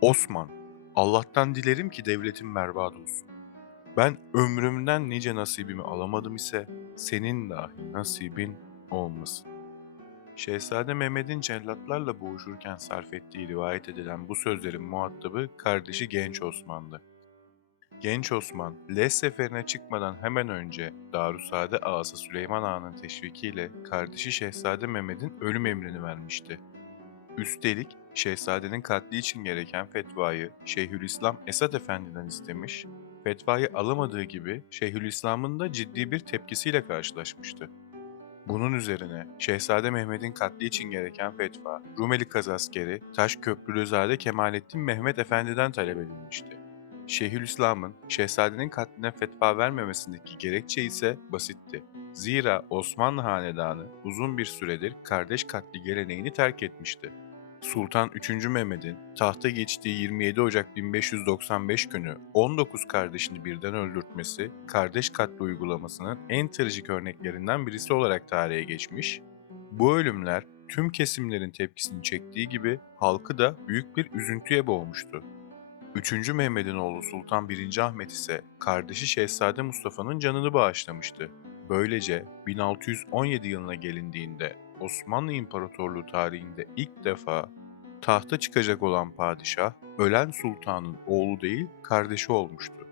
Osman, Allah'tan dilerim ki devletin berbat olsun. Ben ömrümden nice nasibimi alamadım ise senin dahi nasibin olmasın. Şehzade Mehmet'in cellatlarla boğuşurken sarf ettiği rivayet edilen bu sözlerin muhatabı kardeşi Genç Osman'dı. Genç Osman, Les seferine çıkmadan hemen önce Darüsade ağası Süleyman Ağa'nın teşvikiyle kardeşi Şehzade Mehmet'in ölüm emrini vermişti. Üstelik şehzadenin katli için gereken fetvayı Şeyhülislam Esad Efendi'den istemiş, fetvayı alamadığı gibi Şeyhülislam'ın da ciddi bir tepkisiyle karşılaşmıştı. Bunun üzerine Şehzade Mehmet'in katli için gereken fetva Rumeli Kazaskeri Taşköprülüzade Kemalettin Mehmet Efendi'den talep edilmişti. Şeyhülislam'ın şehzadenin katline fetva vermemesindeki gerekçe ise basitti. Zira Osmanlı Hanedanı uzun bir süredir kardeş katli geleneğini terk etmişti. Sultan 3. Mehmet'in tahta geçtiği 27 Ocak 1595 günü 19 kardeşini birden öldürtmesi, kardeş katli uygulamasının en trajik örneklerinden birisi olarak tarihe geçmiş. Bu ölümler tüm kesimlerin tepkisini çektiği gibi halkı da büyük bir üzüntüye boğmuştu. 3. Mehmet'in oğlu Sultan 1. Ahmet ise kardeşi Şehzade Mustafa'nın canını bağışlamıştı. Böylece 1617 yılına gelindiğinde Osmanlı İmparatorluğu tarihinde ilk defa tahta çıkacak olan padişah, ölen sultanın oğlu değil kardeşi olmuştu.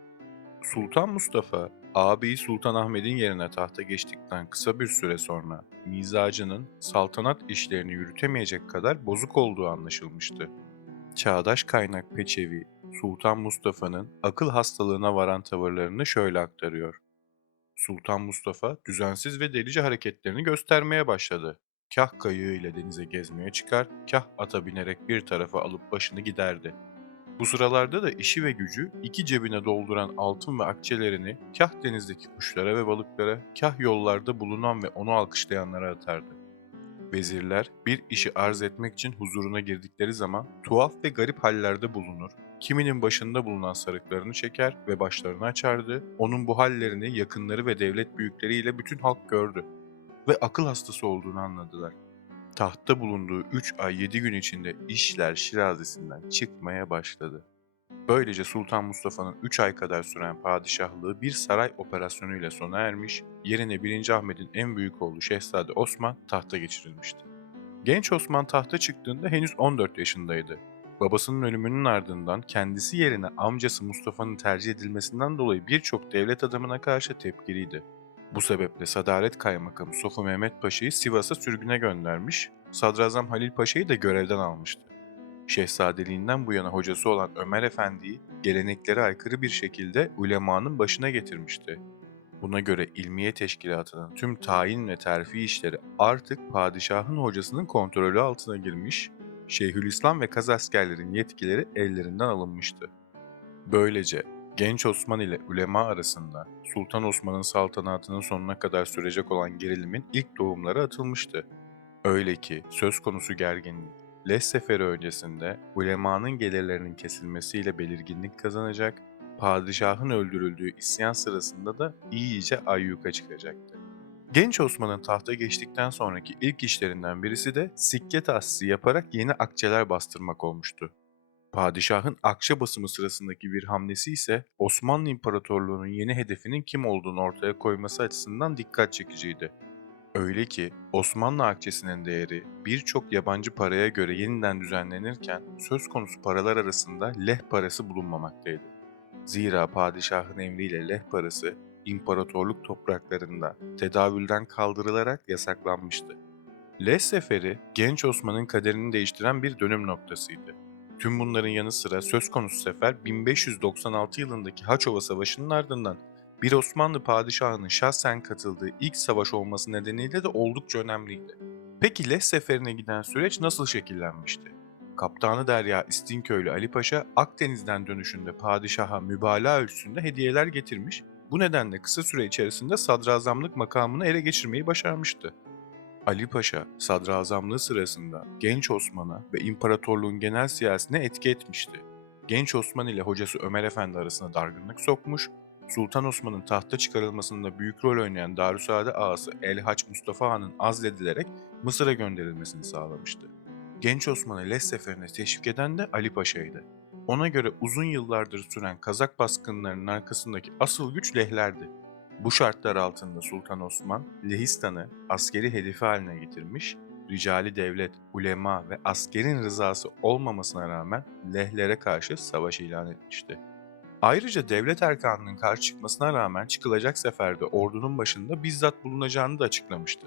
Sultan Mustafa, ağabeyi Sultan Ahmet'in yerine tahta geçtikten kısa bir süre sonra mizacının saltanat işlerini yürütemeyecek kadar bozuk olduğu anlaşılmıştı. Çağdaş kaynak Peçevi, Sultan Mustafa'nın akıl hastalığına varan tavırlarını şöyle aktarıyor. Sultan Mustafa düzensiz ve delice hareketlerini göstermeye başladı. Kah kayığı ile denize gezmeye çıkar, kah ata binerek bir tarafa alıp başını giderdi. Bu sıralarda da işi ve gücü iki cebine dolduran altın ve akçelerini kah denizdeki kuşlara ve balıklara, kah yollarda bulunan ve onu alkışlayanlara atardı. Vezirler bir işi arz etmek için huzuruna girdikleri zaman tuhaf ve garip hallerde bulunur, kiminin başında bulunan sarıklarını çeker ve başlarını açardı, onun bu hallerini yakınları ve devlet büyükleriyle bütün halk gördü ve akıl hastası olduğunu anladılar. Tahtta bulunduğu 3 ay 7 gün içinde işler Şirazesi'nden çıkmaya başladı. Böylece Sultan Mustafa'nın 3 ay kadar süren padişahlığı bir saray operasyonuyla sona ermiş, yerine 1. Ahmet'in en büyük oğlu Şehzade Osman tahta geçirilmişti. Genç Osman tahta çıktığında henüz 14 yaşındaydı. Babasının ölümünün ardından kendisi yerine amcası Mustafa'nın tercih edilmesinden dolayı birçok devlet adamına karşı tepkiliydi. Bu sebeple Sadaret Kaymakamı Sofu Mehmet Paşa'yı Sivas'a sürgüne göndermiş, Sadrazam Halil Paşa'yı da görevden almıştı. Şehzadeliğinden bu yana hocası olan Ömer Efendi'yi geleneklere aykırı bir şekilde ulemanın başına getirmişti. Buna göre ilmiye teşkilatının tüm tayin ve terfi işleri artık padişahın hocasının kontrolü altına girmiş, Şeyhülislam ve kaz askerlerin yetkileri ellerinden alınmıştı. Böylece Genç Osman ile ulema arasında Sultan Osman'ın saltanatının sonuna kadar sürecek olan gerilimin ilk doğumları atılmıştı. Öyle ki söz konusu gerginlik Les Seferi öncesinde ulemanın gelirlerinin kesilmesiyle belirginlik kazanacak, padişahın öldürüldüğü isyan sırasında da iyice ayyuka çıkacaktı. Genç Osman'ın tahta geçtikten sonraki ilk işlerinden birisi de sikke tahsisi yaparak yeni akçeler bastırmak olmuştu. Padişahın akçe basımı sırasındaki bir hamlesi ise Osmanlı İmparatorluğu'nun yeni hedefinin kim olduğunu ortaya koyması açısından dikkat çekiciydi. Öyle ki Osmanlı akçesinin değeri birçok yabancı paraya göre yeniden düzenlenirken söz konusu paralar arasında leh parası bulunmamaktaydı. Zira padişahın emriyle leh parası imparatorluk topraklarında tedavülden kaldırılarak yasaklanmıştı. Leh seferi genç Osman'ın kaderini değiştiren bir dönüm noktasıydı. Tüm bunların yanı sıra söz konusu sefer 1596 yılındaki Haçova Savaşı'nın ardından bir Osmanlı padişahının şahsen katıldığı ilk savaş olması nedeniyle de oldukça önemliydi. Peki Les seferine giden süreç nasıl şekillenmişti? Kaptanı Derya İstinköylü Ali Paşa Akdeniz'den dönüşünde padişaha mübalağa ölçüsünde hediyeler getirmiş, bu nedenle kısa süre içerisinde sadrazamlık makamını ele geçirmeyi başarmıştı. Ali Paşa, sadrazamlığı sırasında Genç Osman'a ve imparatorluğun genel siyasetine etki etmişti. Genç Osman ile hocası Ömer Efendi arasında dargınlık sokmuş, Sultan Osman'ın tahta çıkarılmasında büyük rol oynayan Darüsade ağası El-Haç Mustafa Han'ın azledilerek Mısır'a gönderilmesini sağlamıştı. Genç Osman'ı Les seferine teşvik eden de Ali Paşa'ydı. Ona göre uzun yıllardır süren Kazak baskınlarının arkasındaki asıl güç Lehlerdi. Bu şartlar altında Sultan Osman, Lehistan'ı askeri hedefi haline getirmiş, ricali devlet, ulema ve askerin rızası olmamasına rağmen Lehlere karşı savaş ilan etmişti. Ayrıca devlet erkanının karşı çıkmasına rağmen çıkılacak seferde ordunun başında bizzat bulunacağını da açıklamıştı.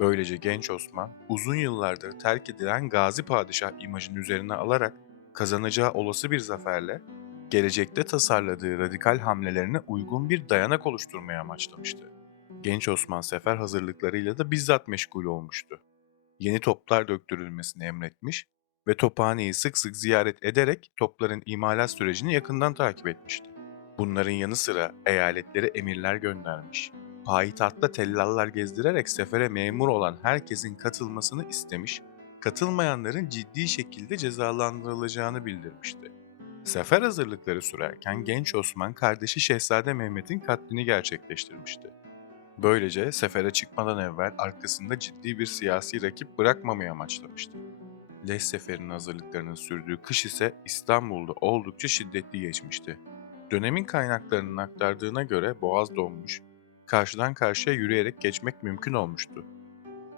Böylece genç Osman uzun yıllardır terk edilen gazi padişah imajını üzerine alarak kazanacağı olası bir zaferle gelecekte tasarladığı radikal hamlelerine uygun bir dayanak oluşturmaya amaçlamıştı. Genç Osman sefer hazırlıklarıyla da bizzat meşgul olmuştu. Yeni toplar döktürülmesini emretmiş ve tophaneyi sık sık ziyaret ederek topların imalat sürecini yakından takip etmişti. Bunların yanı sıra eyaletlere emirler göndermiş, payitahtta tellallar gezdirerek sefere memur olan herkesin katılmasını istemiş, katılmayanların ciddi şekilde cezalandırılacağını bildirmişti. Sefer hazırlıkları sürerken genç Osman kardeşi Şehzade Mehmet'in katlini gerçekleştirmişti. Böylece sefere çıkmadan evvel arkasında ciddi bir siyasi rakip bırakmamayı amaçlamıştı. Leh seferinin hazırlıklarının sürdüğü kış ise İstanbul'da oldukça şiddetli geçmişti. Dönemin kaynaklarının aktardığına göre boğaz donmuş, karşıdan karşıya yürüyerek geçmek mümkün olmuştu.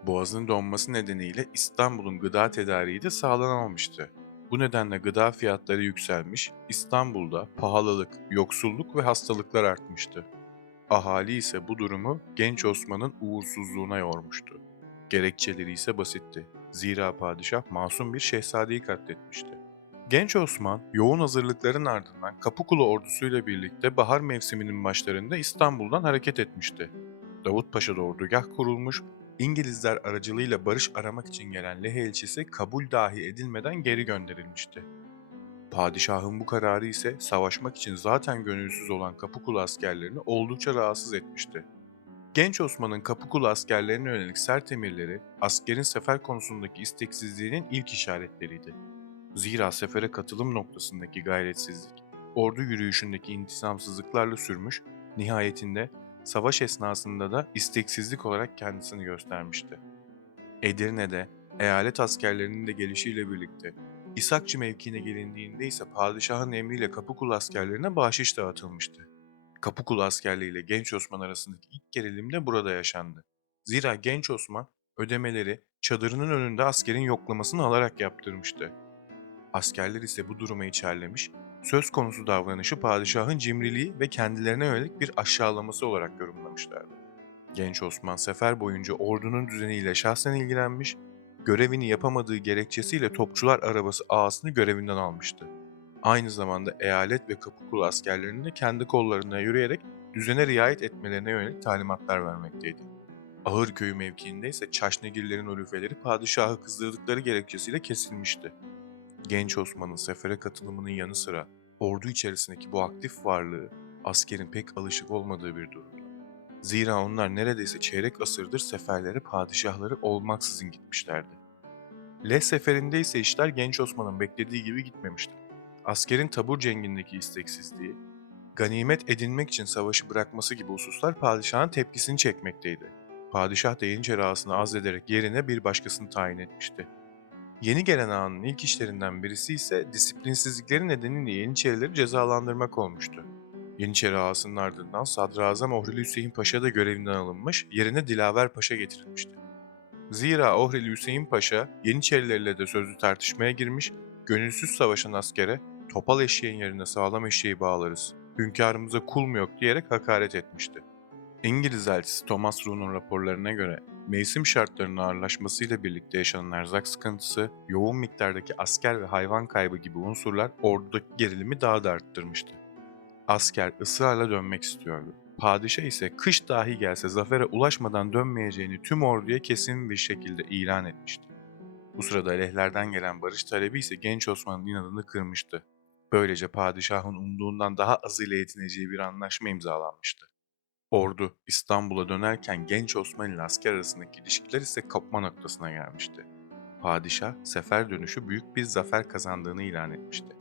Boğazın donması nedeniyle İstanbul'un gıda tedariği de sağlanamamıştı. Bu nedenle gıda fiyatları yükselmiş, İstanbul'da pahalılık, yoksulluk ve hastalıklar artmıştı. Ahali ise bu durumu genç Osman'ın uğursuzluğuna yormuştu. Gerekçeleri ise basitti. Zira padişah masum bir şehzadeyi katletmişti. Genç Osman, yoğun hazırlıkların ardından Kapıkulu ordusuyla birlikte bahar mevsiminin başlarında İstanbul'dan hareket etmişti. Davut Paşa'da ordugah kurulmuş, İngilizler aracılığıyla barış aramak için gelen Leh elçisi kabul dahi edilmeden geri gönderilmişti. Padişahın bu kararı ise savaşmak için zaten gönülsüz olan Kapıkulu askerlerini oldukça rahatsız etmişti. Genç Osman'ın Kapıkulu askerlerine yönelik sert emirleri askerin sefer konusundaki isteksizliğinin ilk işaretleriydi. Zira sefere katılım noktasındaki gayretsizlik, ordu yürüyüşündeki intizamsızlıklarla sürmüş, nihayetinde savaş esnasında da isteksizlik olarak kendisini göstermişti. Edirne'de eyalet askerlerinin de gelişiyle birlikte İshakçı mevkiine gelindiğinde ise padişahın emriyle Kapıkulu askerlerine bahşiş dağıtılmıştı. Kapıkulu askerliği ile Genç Osman arasındaki ilk gerilim de burada yaşandı. Zira Genç Osman ödemeleri çadırının önünde askerin yoklamasını alarak yaptırmıştı. Askerler ise bu duruma içerlemiş, söz konusu davranışı padişahın cimriliği ve kendilerine yönelik bir aşağılaması olarak yorumlamışlardı. Genç Osman sefer boyunca ordunun düzeniyle şahsen ilgilenmiş, görevini yapamadığı gerekçesiyle topçular arabası ağasını görevinden almıştı. Aynı zamanda eyalet ve Kapıkulu askerlerinin de kendi kollarına yürüyerek düzene riayet etmelerine yönelik talimatlar vermekteydi. Ahırköy mevkiinde ise Çaşnegirlerin ulufeleri padişahı kızdırdıkları gerekçesiyle kesilmişti. Genç Osman'ın sefere katılımının yanı sıra ordu içerisindeki bu aktif varlığı askerin pek alışık olmadığı bir durumdu. Zira onlar neredeyse çeyrek asırdır seferlere padişahları olmaksızın gitmişlerdi. Leh seferinde ise işler Genç Osman'ın beklediği gibi gitmemişti. Askerin tabur cengindeki isteksizliği, ganimet edinmek için savaşı bırakması gibi hususlar padişahın tepkisini çekmekteydi. Padişah da Yeniçeri ağasını azlederek yerine bir başkasını tayin etmişti. Yeni gelen ağanın ilk işlerinden birisi ise disiplinsizlikleri nedeniyle Yeniçerileri cezalandırmak olmuştu. Yeniçeri ağasının ardından Sadrazam Ohrili Hüseyin Paşa da görevinden alınmış, yerine Dilaver Paşa getirilmişti. Zira Ohrili Hüseyin Paşa Yeniçerilerle de sözlü tartışmaya girmiş, gönülsüz savaşan askere topal eşeğin yerine sağlam eşeği bağlarız, hünkârımıza kul mu yok diyerek hakaret etmişti. İngiliz elçisi Thomas Rune'un raporlarına göre mevsim şartlarının ağırlaşmasıyla birlikte yaşanan erzak sıkıntısı, yoğun miktardaki asker ve hayvan kaybı gibi unsurlar ordudaki gerilimi daha da arttırmıştı. Asker ısrarla dönmek istiyordu. Padişah ise kış dahi gelse zafere ulaşmadan dönmeyeceğini tüm orduya kesin bir şekilde ilan etmişti. Bu sırada lehlerden gelen barış talebi ise genç Osman'ın inadını kırmıştı. Böylece padişahın umduğundan daha azıyla yetineceği bir anlaşma imzalanmıştı. Ordu İstanbul'a dönerken genç Osman ile asker arasındaki ilişkiler ise kopma noktasına gelmişti. Padişah sefer dönüşü büyük bir zafer kazandığını ilan etmişti.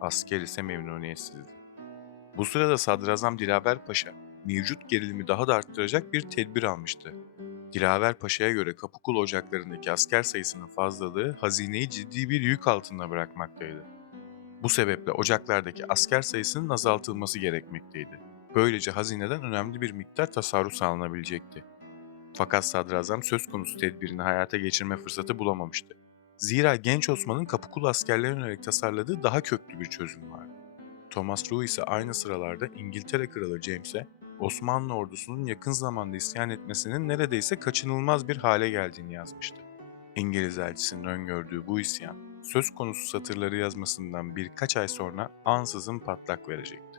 Asker ise memnuniyetsizdi. Bu sırada Sadrazam Dilaver Paşa mevcut gerilimi daha da arttıracak bir tedbir almıştı. Dilaver Paşa'ya göre Kapıkulu ocaklarındaki asker sayısının fazlalığı hazineyi ciddi bir yük altında bırakmaktaydı. Bu sebeple ocaklardaki asker sayısının azaltılması gerekmekteydi. Böylece hazineden önemli bir miktar tasarruf sağlanabilecekti. Fakat sadrazam söz konusu tedbirini hayata geçirme fırsatı bulamamıştı. Zira genç Osman'ın Kapıkulu askerlerine yönelik tasarladığı daha köklü bir çözüm vardı. Thomas Rowe ise aynı sıralarda İngiltere Kralı James'e Osmanlı ordusunun yakın zamanda isyan etmesinin neredeyse kaçınılmaz bir hale geldiğini yazmıştı. İngiliz elçisinin öngördüğü bu isyan, söz konusu satırları yazmasından birkaç ay sonra ansızın patlak verecekti.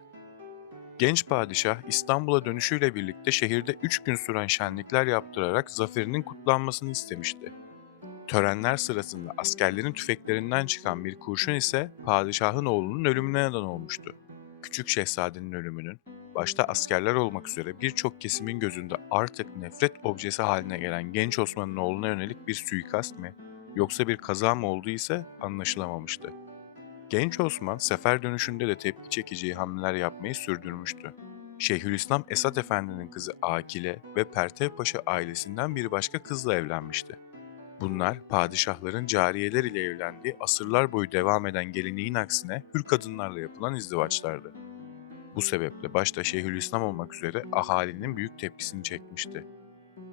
Genç padişah İstanbul'a dönüşüyle birlikte şehirde 3 gün süren şenlikler yaptırarak zaferinin kutlanmasını istemişti. Törenler sırasında askerlerin tüfeklerinden çıkan bir kurşun ise padişahın oğlunun ölümüne neden olmuştu. Küçük şehzadenin ölümünün, başta askerler olmak üzere birçok kesimin gözünde artık nefret objesi haline gelen genç Osman'ın oğluna yönelik bir suikast mı, yoksa bir kaza mı olduğu ise anlaşılamamıştı. Genç Osman sefer dönüşünde de tepki çekeceği hamleler yapmayı sürdürmüştü. Şeyhülislam Esad Efendi'nin kızı Akile ve Pertev Paşa ailesinden bir başka kızla evlenmişti. Bunlar padişahların cariyeler ile evlendiği asırlar boyu devam eden geleneğin aksine hür kadınlarla yapılan izdivaçlardı. Bu sebeple başta Şeyhülislam olmak üzere ahalinin büyük tepkisini çekmişti.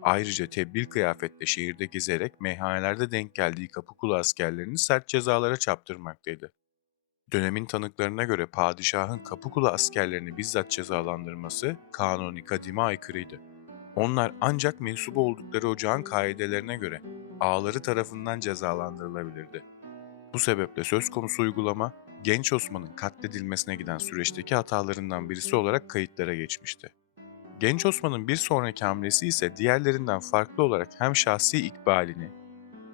Ayrıca tebdil kıyafetle şehirde gezerek meyhanelerde denk geldiği Kapıkulu askerlerini sert cezalara çarptırmaktaydı. Dönemin tanıklarına göre padişahın Kapıkulu askerlerini bizzat cezalandırması kanuni kadime aykırıydı. Onlar ancak mensup oldukları ocağın kaidelerine göre ağaları tarafından cezalandırılabilirdi. Bu sebeple söz konusu uygulama Genç Osman'ın katledilmesine giden süreçteki hatalarından birisi olarak kayıtlara geçmişti. Genç Osman'ın bir sonraki hamlesi ise diğerlerinden farklı olarak hem şahsi ikbalini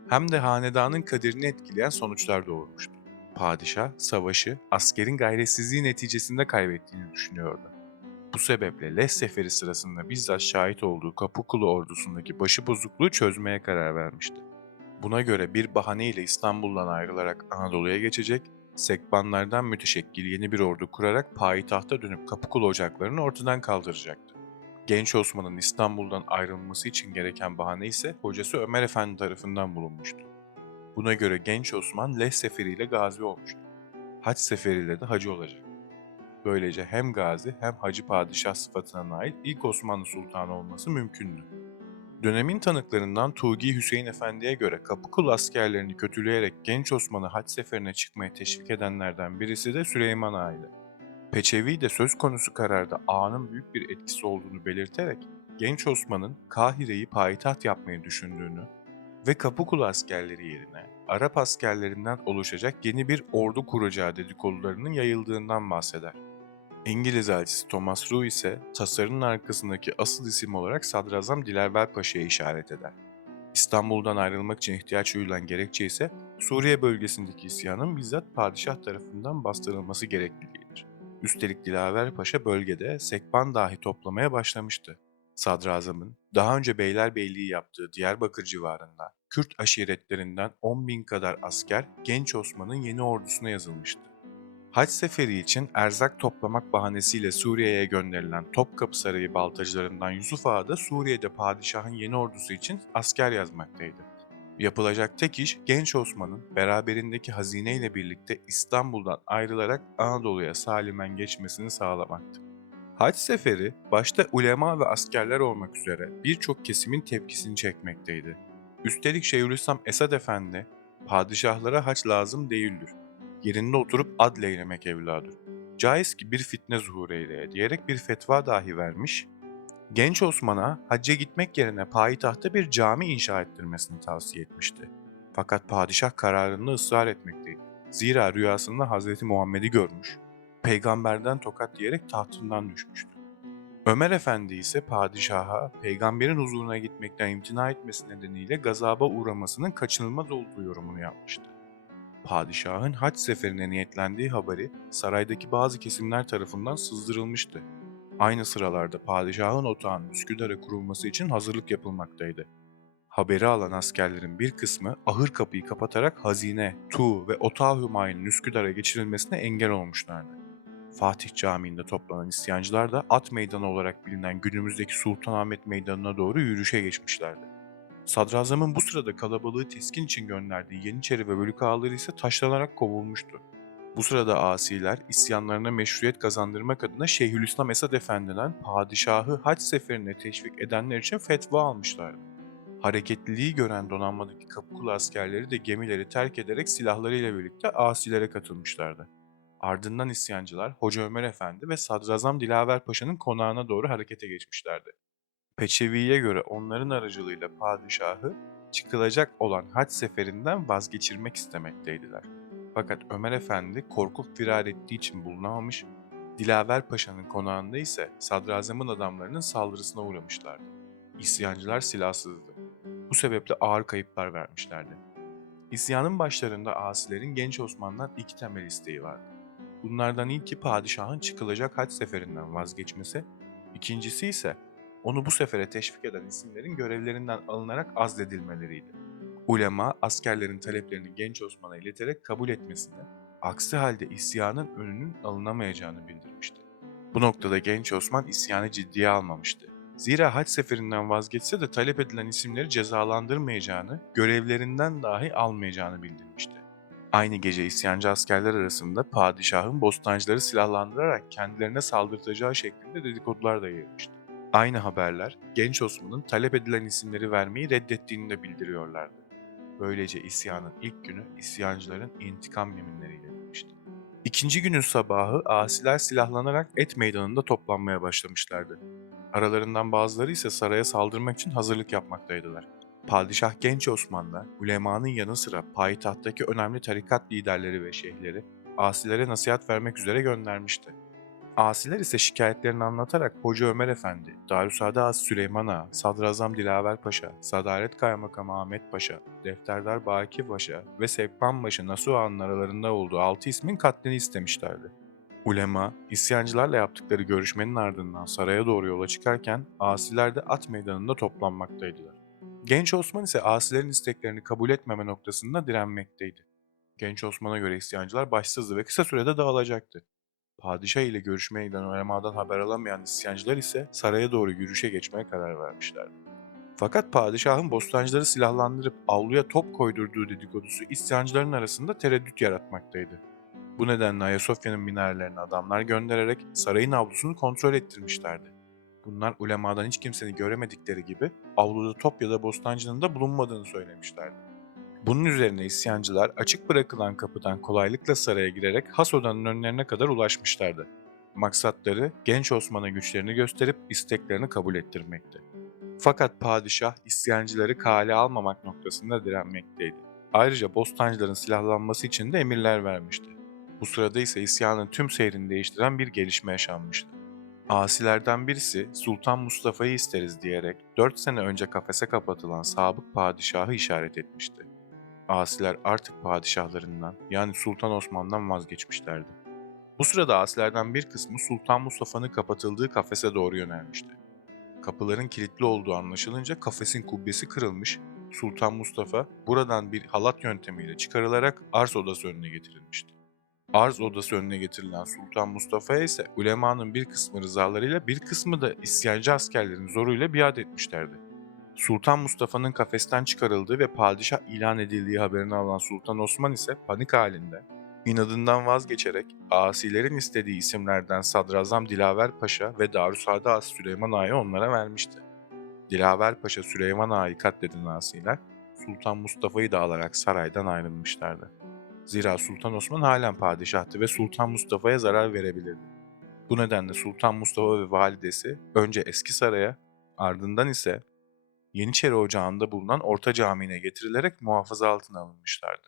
hem de hanedanın kaderini etkileyen sonuçlar doğurmuştu. Padişah, savaşı askerin gayretsizliği neticesinde kaybettiğini düşünüyordu. Bu sebeple Leh Seferi sırasında bizzat şahit olduğu Kapıkulu ordusundaki başı bozukluğu çözmeye karar vermişti. Buna göre bir bahaneyle İstanbul'dan ayrılarak Anadolu'ya geçecek, Sekbanlardan müteşekkil yeni bir ordu kurarak payitahta dönüp Kapıkulu ocaklarını ortadan kaldıracaktı. Genç Osman'ın İstanbul'dan ayrılması için gereken bahane ise hocası Ömer Efendi tarafından bulunmuştu. Buna göre genç Osman Leh seferiyle gazi olmuştu. Haç seferiyle de hacı olacak. Böylece hem gazi hem hacı padişah sıfatına nail ilk Osmanlı sultanı olması mümkündü. Dönemin tanıklarından Tuğgi Hüseyin Efendi'ye göre Kapıkulu askerlerini kötüleyerek genç Osman'ı haç seferine çıkmaya teşvik edenlerden birisi de Süleyman Ağa'ydı. Peçevi de söz konusu kararda ağanın büyük bir etkisi olduğunu belirterek genç Osman'ın Kahire'yi payitaht yapmayı düşündüğünü ve Kapıkulu askerleri yerine Arap askerlerinden oluşacak yeni bir ordu kuracağı dedikodularının yayıldığından bahseder. İngiliz elçisi Thomas Rowe ise tasarının arkasındaki asıl isim olarak Sadrazam Dilaver Paşa'ya işaret eder. İstanbul'dan ayrılmak için ihtiyaç duyulan gerekçe ise Suriye bölgesindeki isyanın bizzat padişah tarafından bastırılması gerekliliğidir. Üstelik Dilaver Paşa bölgede sekban dahi toplamaya başlamıştı. Sadrazamın daha önce Beylerbeyliği yaptığı Diyarbakır civarında Kürt aşiretlerinden 10 bin kadar asker Genç Osman'ın yeni ordusuna yazılmıştı. Haç seferi için erzak toplamak bahanesiyle Suriye'ye gönderilen Topkapı Sarayı baltacılarından Yusuf Ağa da Suriye'de padişahın yeni ordusu için asker yazmaktaydı. Yapılacak tek iş genç Osman'ın beraberindeki hazineyle birlikte İstanbul'dan ayrılarak Anadolu'ya salimen geçmesini sağlamaktı. Haç seferi başta ulema ve askerler olmak üzere birçok kesimin tepkisini çekmekteydi. Üstelik Şeyhülislam Esad Efendi, padişahlara haç lazım değildir yerinde oturup adleylemek evladır. Caiz ki bir fitne zuhur eyleye diyerek bir fetva dahi vermiş, genç Osman'a hacca gitmek yerine payitahta bir cami inşa ettirmesini tavsiye etmişti. Fakat padişah kararında ısrar etmekteydi. Zira rüyasında Hazreti Muhammed'i görmüş, peygamberden tokat diyerek tahtından düşmüştü. Ömer Efendi ise padişaha peygamberin huzuruna gitmekten imtina etmesi nedeniyle gazaba uğramasının kaçınılmaz olduğu yorumunu yapmıştı padişahın haç seferine niyetlendiği haberi saraydaki bazı kesimler tarafından sızdırılmıştı. Aynı sıralarda padişahın otağının Üsküdar'a kurulması için hazırlık yapılmaktaydı. Haberi alan askerlerin bir kısmı ahır kapıyı kapatarak hazine, tuğ ve otağı Hümayun'un Üsküdar'a geçirilmesine engel olmuşlardı. Fatih Camii'nde toplanan isyancılar da at meydanı olarak bilinen günümüzdeki Sultanahmet Meydanı'na doğru yürüyüşe geçmişlerdi. Sadrazamın bu sırada kalabalığı teskin için gönderdiği Yeniçeri ve Bölük ağaları ise taşlanarak kovulmuştu. Bu sırada asiler isyanlarına meşruiyet kazandırmak adına Şeyhülislam Esad Efendi'den padişahı hac seferine teşvik edenler için fetva almışlardı. Hareketliliği gören donanmadaki Kapıkulu askerleri de gemileri terk ederek silahlarıyla birlikte asilere katılmışlardı. Ardından isyancılar Hoca Ömer Efendi ve Sadrazam Dilaver Paşa'nın konağına doğru harekete geçmişlerdi. Peçevi'ye göre onların aracılığıyla padişahı çıkılacak olan hac seferinden vazgeçirmek istemekteydiler. Fakat Ömer Efendi korkup firar ettiği için bulunamamış, Dilaver Paşa'nın konağında ise sadrazamın adamlarının saldırısına uğramışlardı. İsyancılar silahsızdı. Bu sebeple ağır kayıplar vermişlerdi. İsyanın başlarında asilerin genç Osman'dan iki temel isteği vardı. Bunlardan ilki padişahın çıkılacak hac seferinden vazgeçmesi, ikincisi ise onu bu sefere teşvik eden isimlerin görevlerinden alınarak azledilmeleriydi. Ulema askerlerin taleplerini genç Osman'a ileterek kabul etmesini, aksi halde isyanın önünün alınamayacağını bildirmişti. Bu noktada genç Osman isyanı ciddiye almamıştı. Zira hac seferinden vazgeçse de talep edilen isimleri cezalandırmayacağını, görevlerinden dahi almayacağını bildirmişti. Aynı gece isyancı askerler arasında padişahın bostancıları silahlandırarak kendilerine saldırtacağı şeklinde dedikodular da yayılmıştı. Aynı haberler genç Osman'ın talep edilen isimleri vermeyi reddettiğini de bildiriyorlardı. Böylece isyanın ilk günü isyancıların intikam yeminleriyle bitmişti. İkinci günün sabahı asiler silahlanarak et meydanında toplanmaya başlamışlardı. Aralarından bazıları ise saraya saldırmak için hazırlık yapmaktaydılar. Padişah Genç Osman'la ulemanın yanı sıra payitahttaki önemli tarikat liderleri ve şeyhleri asilere nasihat vermek üzere göndermişti. Asiler ise şikayetlerini anlatarak Hoca Ömer Efendi, Darüsade As Süleyman Ağa, Sadrazam Dilaver Paşa, Sadaret Kaymakamı Ahmet Paşa, Defterdar Baki Paşa ve Sekbanbaşı Nasuh Ağa'nın aralarında olduğu altı ismin katlini istemişlerdi. Ulema, isyancılarla yaptıkları görüşmenin ardından saraya doğru yola çıkarken asiler de at meydanında toplanmaktaydılar. Genç Osman ise asilerin isteklerini kabul etmeme noktasında direnmekteydi. Genç Osman'a göre isyancılar başsızdı ve kısa sürede dağılacaktı. Padişah ile görüşmeye giden ulemadan haber alamayan isyancılar ise saraya doğru yürüyüşe geçmeye karar vermişlerdi. Fakat padişahın bostancıları silahlandırıp avluya top koydurduğu dedikodusu isyancıların arasında tereddüt yaratmaktaydı. Bu nedenle Ayasofya'nın minarelerine adamlar göndererek sarayın avlusunu kontrol ettirmişlerdi. Bunlar ulemadan hiç kimsenin göremedikleri gibi avluda top ya da bostancının da bulunmadığını söylemişlerdi. Bunun üzerine isyancılar açık bırakılan kapıdan kolaylıkla saraya girerek has odanın önlerine kadar ulaşmışlardı. Maksatları genç Osman'a güçlerini gösterip isteklerini kabul ettirmekti. Fakat padişah isyancıları kale almamak noktasında direnmekteydi. Ayrıca bostancıların silahlanması için de emirler vermişti. Bu sırada ise isyanın tüm seyrini değiştiren bir gelişme yaşanmıştı. Asilerden birisi Sultan Mustafa'yı isteriz diyerek 4 sene önce kafese kapatılan sabık padişahı işaret etmişti. Asiler artık padişahlarından yani Sultan Osman'dan vazgeçmişlerdi. Bu sırada asilerden bir kısmı Sultan Mustafa'nın kapatıldığı kafese doğru yönelmişti. Kapıların kilitli olduğu anlaşılınca kafesin kubbesi kırılmış, Sultan Mustafa buradan bir halat yöntemiyle çıkarılarak arz odası önüne getirilmişti. Arz odası önüne getirilen Sultan Mustafa'ya ise ulemanın bir kısmı rızalarıyla bir kısmı da isyancı askerlerin zoruyla biat etmişlerdi. Sultan Mustafa'nın kafesten çıkarıldığı ve padişah ilan edildiği haberini alan Sultan Osman ise panik halinde inadından vazgeçerek asilerin istediği isimlerden Sadrazam Dilaver Paşa ve Darüsade As Süleyman Ağa'yı onlara vermişti. Dilaver Paşa Süleyman Ağa'yı katleden asiler Sultan Mustafa'yı da alarak saraydan ayrılmışlardı. Zira Sultan Osman halen padişahtı ve Sultan Mustafa'ya zarar verebilirdi. Bu nedenle Sultan Mustafa ve validesi önce eski saraya ardından ise Yeniçeri Ocağı'nda bulunan Orta Camii'ne getirilerek muhafaza altına alınmışlardı.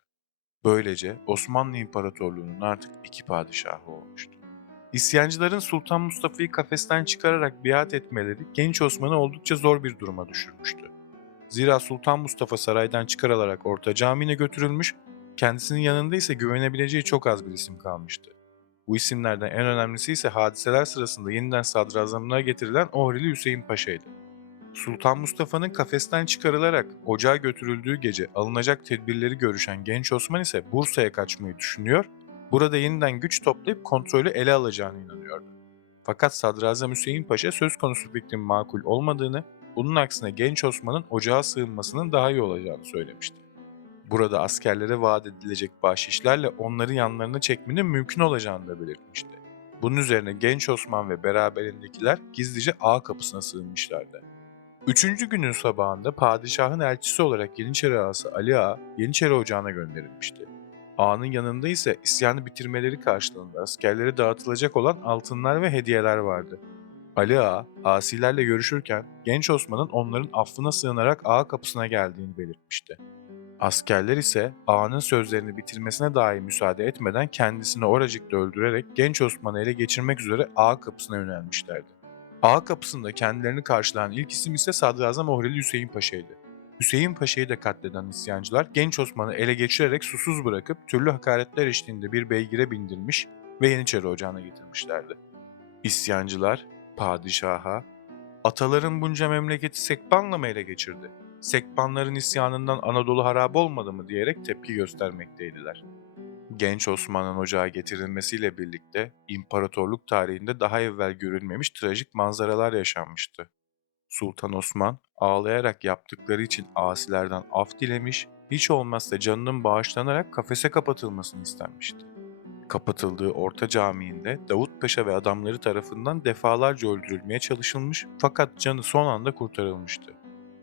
Böylece Osmanlı İmparatorluğu'nun artık iki padişahı olmuştu. İsyancıların Sultan Mustafa'yı kafesten çıkararak biat etmeleri genç Osman'ı oldukça zor bir duruma düşürmüştü. Zira Sultan Mustafa saraydan çıkarılarak Orta Camii'ne götürülmüş, kendisinin yanında ise güvenebileceği çok az bir isim kalmıştı. Bu isimlerden en önemlisi ise hadiseler sırasında yeniden sadrazamlığa getirilen Ohrili Hüseyin Paşa'ydı. Sultan Mustafa'nın kafesten çıkarılarak ocağa götürüldüğü gece alınacak tedbirleri görüşen genç Osman ise Bursa'ya kaçmayı düşünüyor, burada yeniden güç toplayıp kontrolü ele alacağını inanıyordu. Fakat Sadrazam Hüseyin Paşa söz konusu fikrin makul olmadığını, bunun aksine genç Osman'ın ocağa sığınmasının daha iyi olacağını söylemişti. Burada askerlere vaat edilecek bahşişlerle onları yanlarına çekmenin mümkün olacağını da belirtmişti. Bunun üzerine genç Osman ve beraberindekiler gizlice ağa kapısına sığınmışlardı. Üçüncü günün sabahında padişahın elçisi olarak Yeniçeri ağası Ali Ağa, Yeniçeri ocağına gönderilmişti. Ağanın yanında ise isyanı bitirmeleri karşılığında askerlere dağıtılacak olan altınlar ve hediyeler vardı. Ali Ağa, asilerle görüşürken genç Osman'ın onların affına sığınarak ağa kapısına geldiğini belirtmişti. Askerler ise ağanın sözlerini bitirmesine dahi müsaade etmeden kendisini oracıkta öldürerek genç Osman'ı ele geçirmek üzere ağa kapısına yönelmişlerdi. Ağa kapısında kendilerini karşılayan ilk isim ise Sadrazam Ohreli Hüseyin Paşa'ydı. Hüseyin Paşa'yı da katleden isyancılar genç Osman'ı ele geçirerek susuz bırakıp türlü hakaretler eşliğinde bir beygire bindirmiş ve Yeniçeri Ocağı'na getirmişlerdi. İsyancılar padişaha, ataların bunca memleketi Sekban'la mı ele geçirdi? Sekbanların isyanından Anadolu harap olmadı mı diyerek tepki göstermekteydiler. Genç Osman'ın ocağa getirilmesiyle birlikte imparatorluk tarihinde daha evvel görülmemiş trajik manzaralar yaşanmıştı. Sultan Osman ağlayarak yaptıkları için asilerden af dilemiş, hiç olmazsa canının bağışlanarak kafese kapatılmasını istenmişti. Kapatıldığı Orta Camii'nde Davut Paşa ve adamları tarafından defalarca öldürülmeye çalışılmış fakat canı son anda kurtarılmıştı.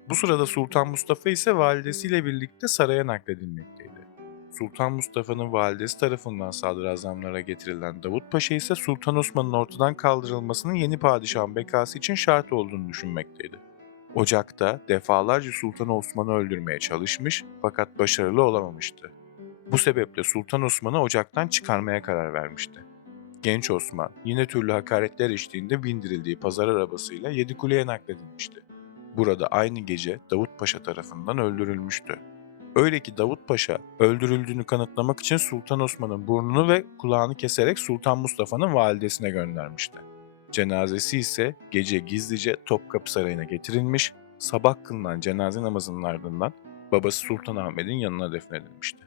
Bu sırada Sultan Mustafa ise validesiyle birlikte saraya nakledilmekteydi. Sultan Mustafa'nın validesi tarafından sadrazamlara getirilen Davut Paşa ise Sultan Osman'ın ortadan kaldırılmasının yeni padişahın bekası için şart olduğunu düşünmekteydi. Ocak'ta defalarca Sultan Osman'ı öldürmeye çalışmış fakat başarılı olamamıştı. Bu sebeple Sultan Osman'ı ocaktan çıkarmaya karar vermişti. Genç Osman yine türlü hakaretler eşliğinde bindirildiği pazar arabasıyla Yedikule'ye nakledilmişti. Burada aynı gece Davut Paşa tarafından öldürülmüştü. Öyle ki Davut Paşa öldürüldüğünü kanıtlamak için Sultan Osman'ın burnunu ve kulağını keserek Sultan Mustafa'nın validesine göndermişti. Cenazesi ise gece gizlice Topkapı Sarayı'na getirilmiş, sabah kılınan cenaze namazının ardından babası Sultan Ahmet'in yanına defnedilmişti.